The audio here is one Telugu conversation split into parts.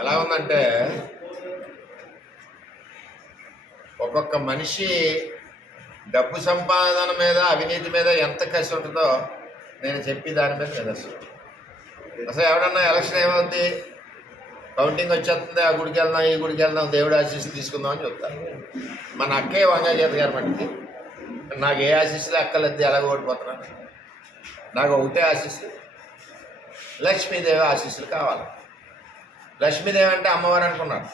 ఎలా ఉందంటే ఒక్కొక్క మనిషి డబ్బు సంపాదన మీద అవినీతి మీద ఎంత కసి ఉంటుందో నేను చెప్పి దాని మీద నిదర్శనం అసలు ఎవడన్నా ఎలక్షన్ ఏమవుద్ది కౌంటింగ్ వచ్చేస్తుంది ఆ గుడికి వెళ్దాం ఈ గుడికి వెళ్దాం దేవుడు ఆశీస్సు తీసుకుందాం అని చెప్తారు మన అక్కే చేత గారు మట్టిది నాకు ఏ ఆశీస్సులు అక్కలద్ది ఎలాగ ఓడిపోతున్నాను నాకు ఒకటే ఆశీస్సులు లక్ష్మీదేవి ఆశీస్సులు కావాలి లక్ష్మీదేవి అంటే అమ్మవారు అనుకున్నాడు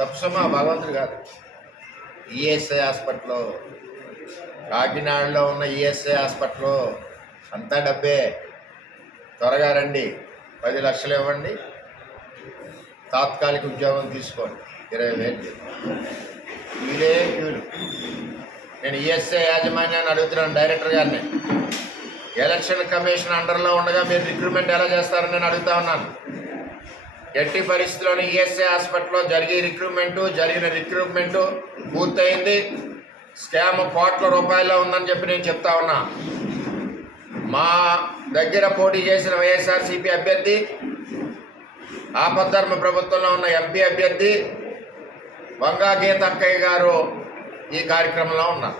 తప్సమా భగవంతుడు కాదు ఈఎస్ఐ e హాస్పిటల్లో కాకినాడలో ఉన్న ఈఎస్ఐ e హాస్పిటల్లో అంతా డబ్బే త్వరగా రండి పది లక్షలు ఇవ్వండి తాత్కాలిక ఉద్యోగం తీసుకోండి ఇరవై వేలు ఇదే నేను ఈఎస్ఐ e యాజమాన్యాన్ని అడుగుతున్నాను డైరెక్టర్ గారిని ఎలక్షన్ కమిషన్ అండర్లో ఉండగా మీరు రిక్రూట్మెంట్ ఎలా చేస్తారని నేను అడుగుతా ఉన్నాను ఎట్టి పరిస్థితుల్లోని ఈఎస్ఐ హాస్పిటల్లో జరిగే రిక్రూట్మెంట్ జరిగిన రిక్రూట్మెంట్ పూర్తయింది స్కామ్ కోట్ల రూపాయల్లో ఉందని చెప్పి నేను చెప్తా ఉన్నా మా దగ్గర పోటీ చేసిన వైఎస్ఆర్సీపీ అభ్యర్థి ఆపద్ధర్మ ప్రభుత్వంలో ఉన్న ఎంపీ అభ్యర్థి వంగా గీతక్కయ్య గారు ఈ కార్యక్రమంలో ఉన్నారు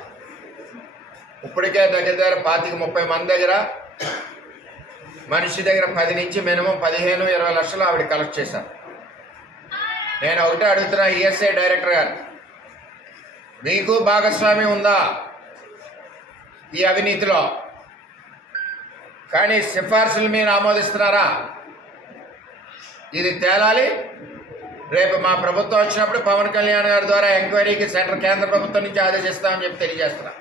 ఇప్పటికే దగ్గర దగ్గర పాతిక ముప్పై మంది దగ్గర మనిషి దగ్గర పది నుంచి మినిమం పదిహేను ఇరవై లక్షలు ఆవిడ కలెక్ట్ చేశారు నేను ఒకటే అడుగుతున్నా ఈఎస్ఐ డైరెక్టర్ గారు మీకు భాగస్వామి ఉందా ఈ అవినీతిలో కానీ సిఫార్సులు మీరు ఆమోదిస్తున్నారా ఇది తేలాలి రేపు మా ప్రభుత్వం వచ్చినప్పుడు పవన్ కళ్యాణ్ గారి ద్వారా ఎంక్వైరీకి సెంటర్ కేంద్ర ప్రభుత్వం నుంచి ఆదేశిస్తామని చెప్పి తెలియజేస్తున్నా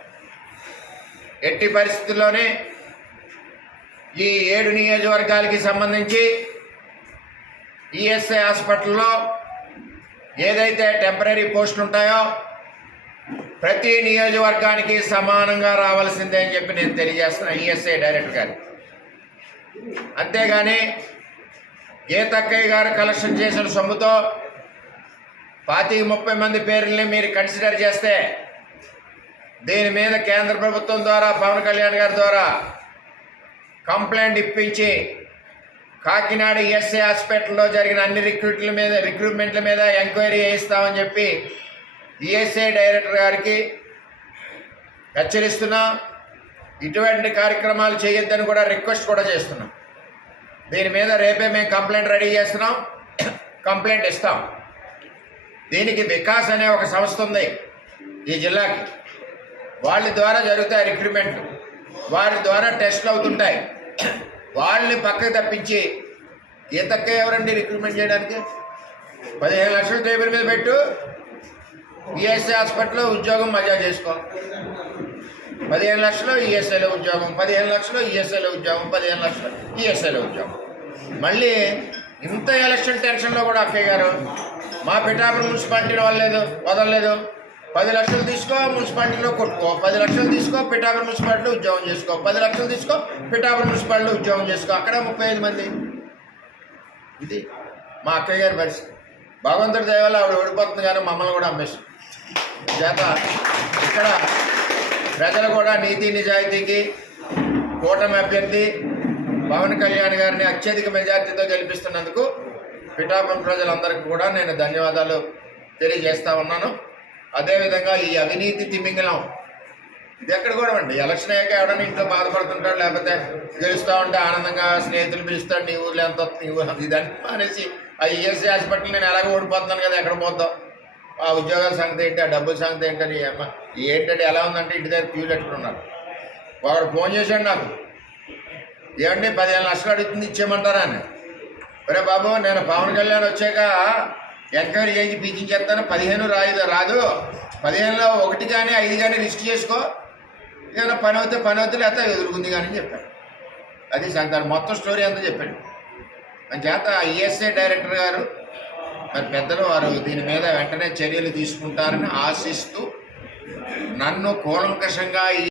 ఎట్టి పరిస్థితుల్లోనే ఈ ఏడు నియోజకవర్గాలకి సంబంధించి ఈఎస్ఐ హాస్పిటల్లో ఏదైతే టెంపరీ పోస్టులు ఉంటాయో ప్రతి నియోజకవర్గానికి సమానంగా రావాల్సిందే అని చెప్పి నేను తెలియజేస్తున్నా ఈఎస్ఐ డైరెక్టర్ గారు అంతేగాని ఏ తక్కయ్య గారు కలెక్షన్ చేసిన సొమ్ముతో పాతికి ముప్పై మంది పేర్లని మీరు కన్సిడర్ చేస్తే దీని మీద కేంద్ర ప్రభుత్వం ద్వారా పవన్ కళ్యాణ్ గారి ద్వారా కంప్లైంట్ ఇప్పించి కాకినాడ ఎస్ఏ హాస్పిటల్లో జరిగిన అన్ని రిక్రూట్ల మీద రిక్రూట్మెంట్ల మీద ఎంక్వైరీ చేయిస్తామని చెప్పి ఈఎస్ఐ డైరెక్టర్ గారికి హెచ్చరిస్తున్నాం ఇటువంటి కార్యక్రమాలు చేయొద్దని కూడా రిక్వెస్ట్ కూడా చేస్తున్నాం దీని మీద రేపే మేము కంప్లైంట్ రెడీ చేస్తున్నాం కంప్లైంట్ ఇస్తాం దీనికి వికాస్ అనే ఒక సంస్థ ఉంది ఈ జిల్లాకి వాళ్ళ ద్వారా జరుగుతాయి రిక్రూట్మెంట్లు వారి ద్వారా టెస్ట్లు అవుతుంటాయి వాళ్ళని పక్కకు తప్పించి ఈతక్క ఎవరండి రిక్రూట్మెంట్ చేయడానికి పదిహేను లక్షల టేబుల్ మీద పెట్టు ఈఎస్ఐ e హాస్పిటల్లో ఉద్యోగం మజా చేసుకో పదిహేను లక్షలు ఈఎస్ఐలో e ఉద్యోగం పదిహేను లక్షలు ఈఎస్ఐలో e ఉద్యోగం పదిహేను లక్షలు ఈఎస్ఐలో ఉద్యోగం మళ్ళీ ఇంత ఎలక్షన్ టెన్షన్లో కూడా అక్కయ్య గారు మా పిఠాపురం మున్సిపాలిటీలో వదలలేదు వదలలేదు పది లక్షలు తీసుకో మున్సిపాలిటీలో కొట్టుకో పది లక్షలు తీసుకో పిఠాపురం మున్సిపాలిటీలో ఉద్యోగం చేసుకో పది లక్షలు తీసుకో పిఠాపురం మున్సిపాలిటీలో ఉద్యోగం చేసుకో అక్కడ ముప్పై ఐదు మంది ఇది మా అక్కయ్య గారి పరిస్థితి భగవంతుడి దయవల్ల ఆవిడ ఓడిపోతుంది కానీ మమ్మల్ని కూడా అమ్మేస్తుంది చేత ఇక్కడ ప్రజలు కూడా నీతి నిజాయితీకి కూటమి అభ్యర్థి పవన్ కళ్యాణ్ గారిని అత్యధిక మెజార్టీతో గెలిపిస్తున్నందుకు పిఠాపురం ప్రజలందరికీ కూడా నేను ధన్యవాదాలు తెలియజేస్తా ఉన్నాను అదేవిధంగా ఈ అవినీతి తిమింగలం ఇది ఎక్కడ కూడా అండి ఎలక్షన్ అయ్యాక ఎవడన్నా ఇంట్లో బాధపడుతుంటాడు లేకపోతే గెలుస్తూ ఉంటే ఆనందంగా స్నేహితులు పిలుస్తాడు నీ ఊర్లో ఎంత నీ ఊర్లో ఇదని అనేసి ఆ ఈఎస్సీ హాస్పిటల్ నేను ఎలాగ ఓడిపోతున్నాను కదా ఎక్కడ పోతాం ఆ ఉద్యోగాల సంగతి ఏంటి ఆ డబ్బుల సంగతి ఏంటని ఏంటంటే ఎలా ఉందంటే ఇంటి దగ్గర క్యూలు పెట్టుకున్నారు ఒకడు ఫోన్ చేశాడు నాకు ఏమండి పదిహేను లక్షలు అడుగుతుంది ఇచ్చేయమంటారా అని ఒరే బాబు నేను పవన్ కళ్యాణ్ వచ్చాక ఎంక్వైరీ చేసి పీచింగ్ చేస్తాను పదిహేను రాయదు రాదు పదిహేనులో ఒకటి కానీ ఐదు కానీ లిస్ట్ చేసుకో ఏదైనా పని అవుతే పని అవుతే లేదా ఎదురుకుంది కానీ చెప్పాడు అది దాని మొత్తం స్టోరీ అంతా చెప్పాడు అని చేత ఈఎస్ఐ డైరెక్టర్ గారు మరి పెద్దలు వారు దీని మీద వెంటనే చర్యలు తీసుకుంటారని ఆశిస్తూ నన్ను కూలంకషంగా